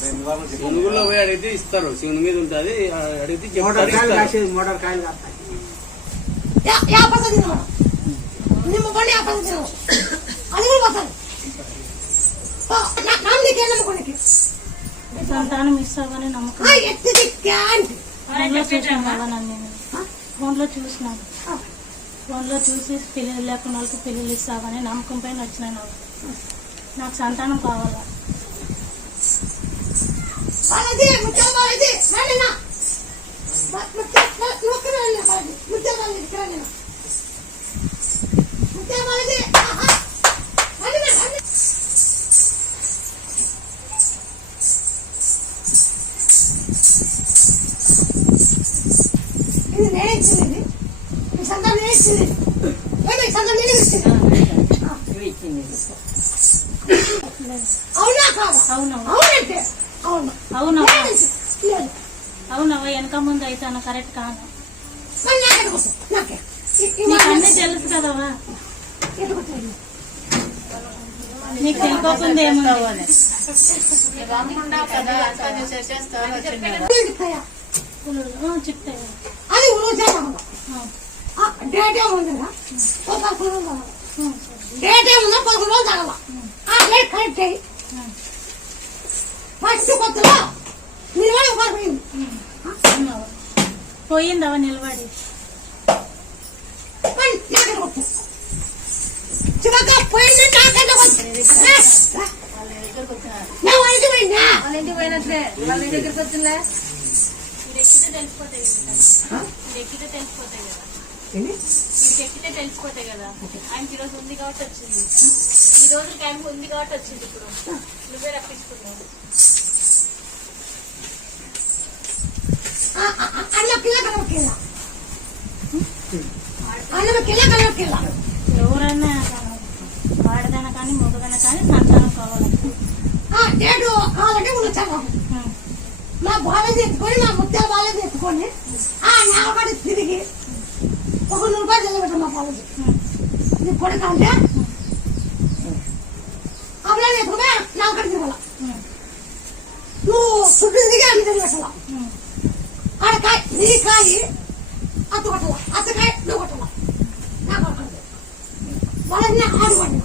శివుగుల్లో పోయి అడిగితే ఇస్తారు. శివుని మీద ఉంటుంది, అడిగితే మోటార్ కాయలు కాస్తాయి. సంతానం ఇస్తావని నమ్మకం ఫోన్లో చూసినాను. ఫోన్లో చూసి పిల్లలు లేకుండా వాళ్ళకి పిల్లలు ఇస్తావని నమ్మకం పైన వచ్చినాను. నాకు సంతానం కావాలా. ఇది నేనే ఇచ్చింది, మీ సంతానం నేనే ఇచ్చింది, సంతానం నేనే ఇచ్చింది. అవునా కాదా? అవునంటే అవును. అవునవా వెనక ముందు అయితే అన్న కరెక్ట్ కాదు. అన్నీ తెలుసు కదవా, నీకు తెలియకుండా ఏముండవు అని చెప్తాయి. అది డేట్ ఏముందా? డేట్ ఏముందా? 11 రోజులు తగల ఆ డేట్ కరెక్ట్ అయ్యి ఫస్ట్ కొత్తలో నిలబడి పడిపోయింది. పోయిందవా నిలబడి చివక పోయింది. నాకంటే వాళ్ళ ఇంటికి పోయినట్లే వాళ్ళ దగ్గరికి వచ్చిందా? ఎక్కితే తెలిసిపోతాయి కదా. ఆయనకి ఈరోజు ఉంది కాబట్టి వచ్చింది. ఈ రోజుకి ఆయనకు ఉంది కాబట్టి వచ్చింది. ఇప్పుడు నువ్వే రప్పించుకున్నావు. ఎవరైనా వాడదైనా కానీ మగదైనా కానీ సంతానం కావాలి. కావాలంటే వచ్చాను. మా బాలది ఎత్తుకొని, మా ముత్యాల బాలది ఎత్తుకొని ఆ నాగడి తిరిగి 100 రూపాయలు చదివిపెట్టాం. మా బాలది నీ కొడుకు అంటే అప్పుడు ఎత్తుకునే నాగడి తిరగల. నువ్వు చుట్టూ దిగి అన్ని తిరిగేసలా. ఆడకాయ నీ కాయ అత్త కొట్టాల, అత్తకాయ నువ్వు కొట్టాల. నా కొడుకు వాళ్ళని ఆడుకోండి.